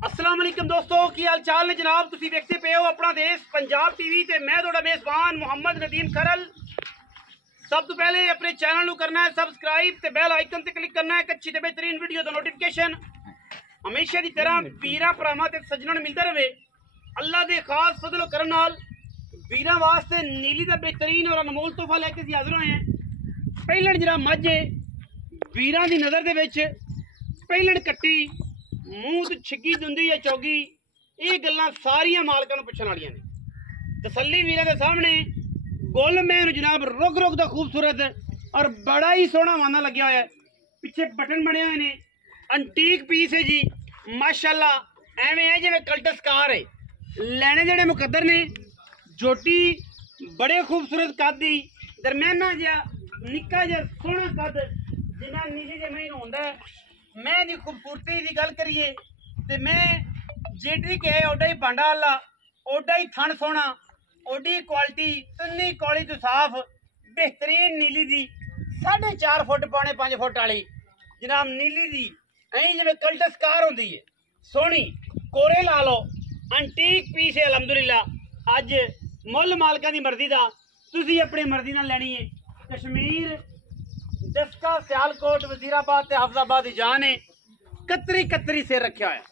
अस्सलाम वालेकुम दोस्तों की हाल चाल ने जनाब। तुसी देखते पे हो अपना देश पंजाब टीवी ते मैं थोड़ा मेजबान मोहम्मद नदीम खरल। सब तो पहले अपने चैनल को करना है सबसक्राइब ते बेल आइकन ते क्लिक करना है एक अच्छी ते बेहतरीन वीडियो दा नोटिफिकेशन हमेशा की तरह वीरां भरावां ते सज्जनां नूं मिलदा रहे। अल्लाह दे खास फजल करम नाल वीरां वास्ते नीली दा बेहतरीन और अनमोल तोहफा लेके असीं हाज़र होए हैं। पहलण जरा मझ वीरां दी नज़र दे विच पहलण कट्टी मूंह तो छिग्गी दुंदी या चौगी ये गल्लां सारियां मालकां नूं पुछण वालियां ने। तसल्ली वीरां दे सामने गुल मैन जनाब रुग रुग दा खूबसूरत और बड़ा ही सोहना वाना लग्या होया है। पिछे बटन बने हुए ने अंटीक पीस है जी माशाअल्लाह। एवें है जिवें कल्टस्कार है। लैने जेड़े मुकद्दर ने जोटी बड़े खूबसूरत कद दी दरम्याना जिहा निक्का जिहा सोहना कद जिन्ना नीली दे महीन होंदा है। मैं दी खूबसूरती की गल करिए तो मैं जेडी के ओडा ही भांडा वाला ओडा ही थन सोहना ओडी क्वालिटी तुन्नी कौली तो साफ बेहतरीन नीली दी 4.5 फुट पौने 5 फुट वाली जनाब नीली दी ऐं जिवें कल्टस्कार होंदी है सोहनी कोरे ला लो अंटीक पीस है। अलहमदुलिल्ला अज मुल मालकां दी मर्जी दा तुसी अपनी मर्जी नाल लैनी है। कश्मीर दसका सियालकोट वजीराबाद ते हाफजाबाद दी जान है। कतरी कतरी सिर रखा होया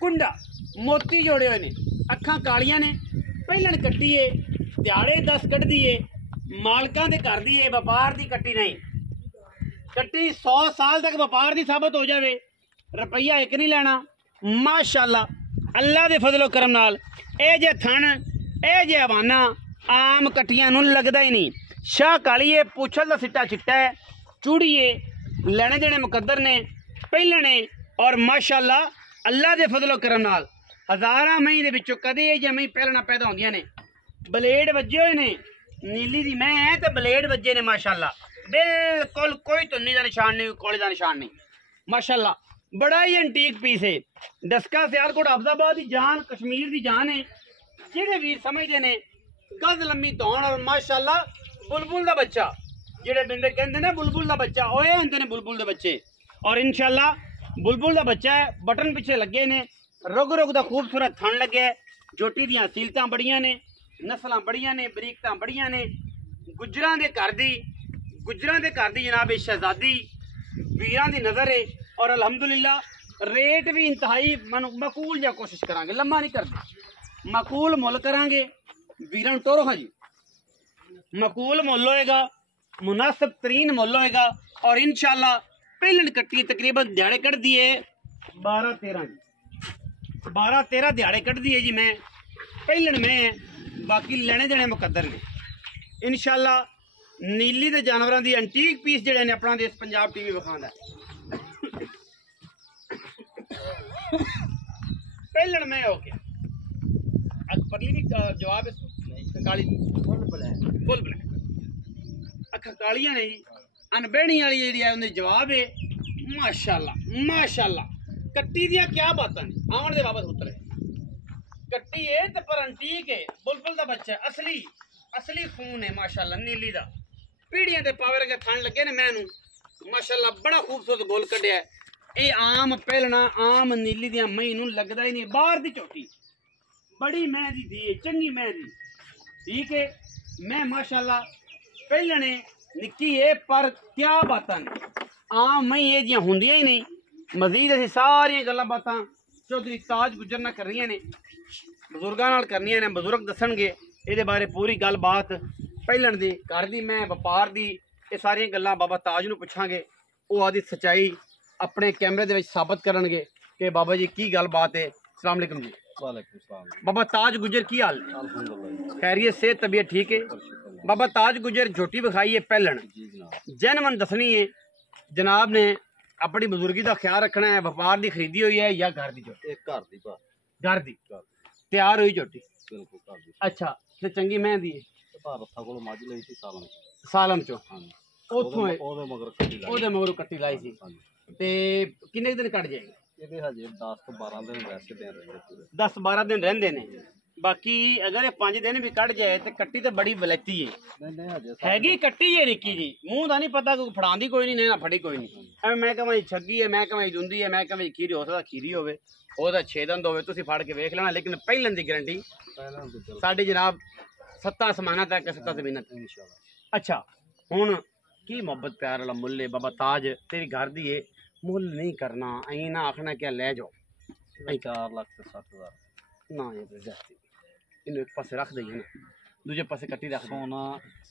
कुंडा मोती जोड़े हुए ने अखां कालियां ने पहलण कट्टी है दिहाड़े 10 कड्ढदी है मालकां दे घर दी है व्यापार दी कट्टी नहीं। कट्टी 100 साल तक व्यापार दी साबित हो जावे रुपया एक नहीं लेना माशाअल्लाह। अल्लाह दे फजलो करम नाल ए जे थन ए जे हवाना आम कट्टियां नूं लगदा ही नहीं। शाह काली है पूछल दा सिट्टा चिट्टा है चूड़िए लेने देने मुकद्दर ने पहलने और माशाअल्लाह अल्लाह दे फजलो करम नाल हज़ारां मई दे विचों कदे जे मई पहलना पैदा होंदियां ने। ब्लेड वजे हुए ने नीली दी मैं है तो ब्लेड वजे ने माशाअल्लाह। बिल्कुल कोई धुन्नी का निशान नहीं कोले का निशान नहीं माशाअल्लाह। बड़ा ही एंटीक पीस है। दसका सियालकोट हाफजाबाद की जान कश्मीर की जान है। जेड़े वीर समझते ने गज लम्मी धौन और माशाअल्लाह बुलबुल का बच्चा जेड़े बंदे कहते हैं बुलबुल का बच्चा ओए होंदे ने बुलबुल के बच्चे और इंशाअल्लाह बुलबुल का बच्चा है। बटन पिछे लगे ने रुग रुग का खूबसूरत थन लगे जोटी दियां सीलतां बड़ियां ने नस्लां बड़ियां ने बरीकतां बड़ियां ने। गुजरां दे घर दी जनाब शहजादी वीरां दी नज़र है और अलहमदुलिल्लाह रेट भी इंतहाई मकूल या कोशिश करांगे लम्मा नहीं करते मकूल मुल करांगे वीरां टोरो हाँ जी मकूल मुल होएगा मुनासिब तरीन मुल होएगा और इंशाअल्लाह पहलण कट्टी तकरीबन दिहाड़े कट दिए 12-13 दिहाड़े कट दिए जी। मैं पहलण में बाकी लेने देने मुकद्दर ने इंशाअल्लाह। नीली दे जानवरों की अंटीक पीस जेडे ने अपना देश पंजाब टीवी विखांदा पहलण में हो गया परली भी जवाब काली फुल ब्लैक अखा कालियां ने अनबहनी वाली जी है जवाब है माशाअल्लाह माशाअल्लाह। कट्टी दियां क्या बातां ने आवन दे वापस उतरे कट्टी है तो पर अंटीक है बुलबुल दा बच्चा है असली खून है माशाअल्लाह। नीली दा पीढ़ियां ते पावर के थन लगे ने मैनू माशाअल्लाह बड़ा खूबसूरत गोल कढ़िया है। ये आम पहलना आम नीली दियां मई नूं लगदा ही नहीं बाहर दी चोटी बड़ी मैं दी चंगी मैं दी ठीक है मैं माशाअल्लाह पहलने निक्की है पर क्या बातां आम मई ये जियां हुंदियां ही नहीं। मजीद असीं सारियां गल्लां बातां चौधरी ताज गुजर नाल करनियां ने बजुर्गां नाल करनियां ने बजुर्ग दस्सणगे इहदे बारे पूरी गल बात पहलण दी घर दी मैं व्यापार दी ये सारियां गल्लां बाबा ताज नूं पुछांगे वो आदि सच्चाई अपने कैमरे दे विच साबित करनगे कि बाबा जी की गल बात है। अस्सलाम वालेकुम जी। वालेकुम सलाम। बाबा ताज गुजर की हाल अल्हम्दुलिल्लाह खैरियत सेहत तबीयत ठीक है। बाबा ताज गुजर झोटी विखाई है पहलण जैनवन दसनी है जनाब ने अपनी बुजुर्गी का ख्याल रखना है व्यापार की खरीदी हुई है या घर की झोटी घर की तैयार हुई झोटी बिल्कुल अच्छा ते चंगी मैं दी सालन चो उतों मगरों कट्टी लाई सी ते किन्ने दिन कट जाएगी 10-12 दिन वैसे दिन 10-12 दिन रहिंदे ने बाकी अगर ये 5 दिन भी कट जाए तो कट्टी तो बड़ी वलैती है नहीं नहीं हजे हैगी कट्टी है निक्की जी मूंह का नहीं पता कोई फड़ांदी कोई नहीं ना फड़ी कोई नहीं ਐਵੇਂ ਮੈਂ ਕਹਾਂ ਜੀ ਛੱਗੀ ਹੈ ਮੈਂ ਕਹਾਂ ਜੀ ਦੁੰਦੀ ਹੈ ਮੈਂ ਕਹਾਂ ਜੀ ਖੀਰੀ ਹੋ ਸਕਦਾ ਖੀਰੀ ਹੋਵੇ ਉਹਦਾ 6 ਦੰਦ ਹੋਵੇ ਤੁਸੀਂ ਫੜ ਕੇ ਵੇਖ ਲੈਣਾ ਲੇਕਿਨ ਪਹਿਲਾਂ ਦੀ ਗਾਰੰਟੀ पहला तो चल ਸਾਡੀ ਜਨਾਬ 7 ਅਸਮਾਨਾਂ ਤੱਕ 7 ਜ਼ਮੀਨਾਂ ਤੱਕ इंशाल्लाह ਅੱਛਾ ਹੁਣ ਕੀ ਮੁਹੱਬਤ ਪਿਆਰ ਵਾਲਾ ਮੁੱਲ ਹੈ ਬਾਬਾ ਤਾਜ ਤੇਰੀ ਘਰ ਦੀ ਏ ਮੁੱਲ ਨਹੀਂ ਕਰਨਾ ਐਂ ਨਾ ਆਖਣਾ ਕਿ ਲੈ ਜਾਓ 4,60,000 ਨਾ ਇਹ ਜ਼ਿਆਦਤੀ ਇਹਨੂੰ ਇੱਕ ਪਾਸੇ ਰੱਖ ਦਈਏ ਨਾ ਦੂਜੇ ਪਾਸੇ ਕੱਟੀ ਰੱਖ ਦਈਏ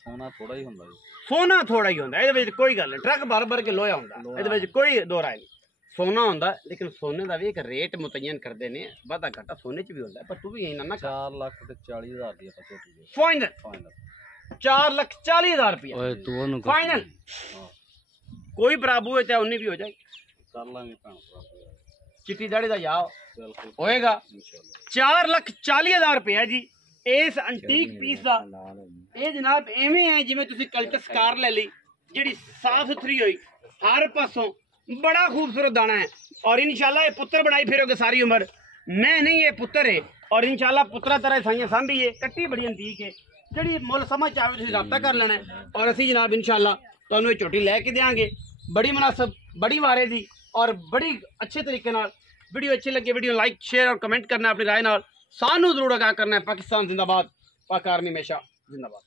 सोना थोड़ा ही ਹੁੰਦਾ ਜੀ ਸੋਨਾ ਥੋੜਾ ਹੀ ਹੁੰਦਾ ਇਹਦੇ ਵਿੱਚ ਕੋਈ ਗੱਲ ਨਹੀਂ ਟਰੱਕ ਭਰ ਭਰ ਕੇ ਲੋਹਾ ਹੁੰਦਾ ਇਹਦੇ ਵਿੱਚ ਕੋਈ ਦੋ ਰਾਏ ਨਹੀਂ ਸੋਨਾ ਹੁੰਦਾ ਲੇਕਿਨ ਸੋਨੇ ਦਾ ਵੀ ਇੱਕ ਰੇਟ ਮੁਤਯਨ ਕਰਦੇ ਨੇ ਵਾਧਾ ਘਾਟਾ ਸੋਨੇ 'ਚ ਵੀ ਹੁੰਦਾ ਪਰ ਤੂੰ ਵੀ ਇਹਨਾਂ ਨਾ 4,40,000 ਦੀ ਆਪਾਂ ਝੋਟੀ ਦੇ ਫਾਈਨਲ ਫਾਈਨਲ 4,40,000 रुपया ਓਏ ਤੂੰ ਉਹਨੂੰ फाइनल कोई बराबू है चाहे उन्नी भी हो जाए ਕਰ ਲਾਂਗੇ ਭੈਣ ਭਰਾ चिट्टी दाड़ी का याओ ਬਿਲਕੁਲ होएगा इंशाल्लाह 4,40,000 रुपया जी इस अंटीक पीस का ये जनाब एवें है जिवें तुसी कल्चर स्कार ले ली जिहड़ी साफ सुथरी हुई हर पासों बड़ा खूबसूरत दाना है और इंशाल्लाह ये पुत्र बनाई फिरोगे सारी उम्र मैं नहीं ये पुत्र है और इंशाल्लाह पुत्रा तरह साइयां सांभी है कट्टी बड़ी अंटीक है जिहड़ी मुल समझ आवे तुसीं राबता कर लेना है और असीं जनाब इंशाल्लाह तुहानूं ये झोटी लैके देंगे बड़ी मुनासिब बड़ी वारे दी और बड़ी अच्छे तरीके नाल वीडियो अच्छी लगे वीडियो लाइक शेयर और कमेंट करना अपनी राय नाल सानू जरूर आगाह करना है पाकिस्तान जिंदाबाद पाक आर्मी हमेशा जिंदाबाद।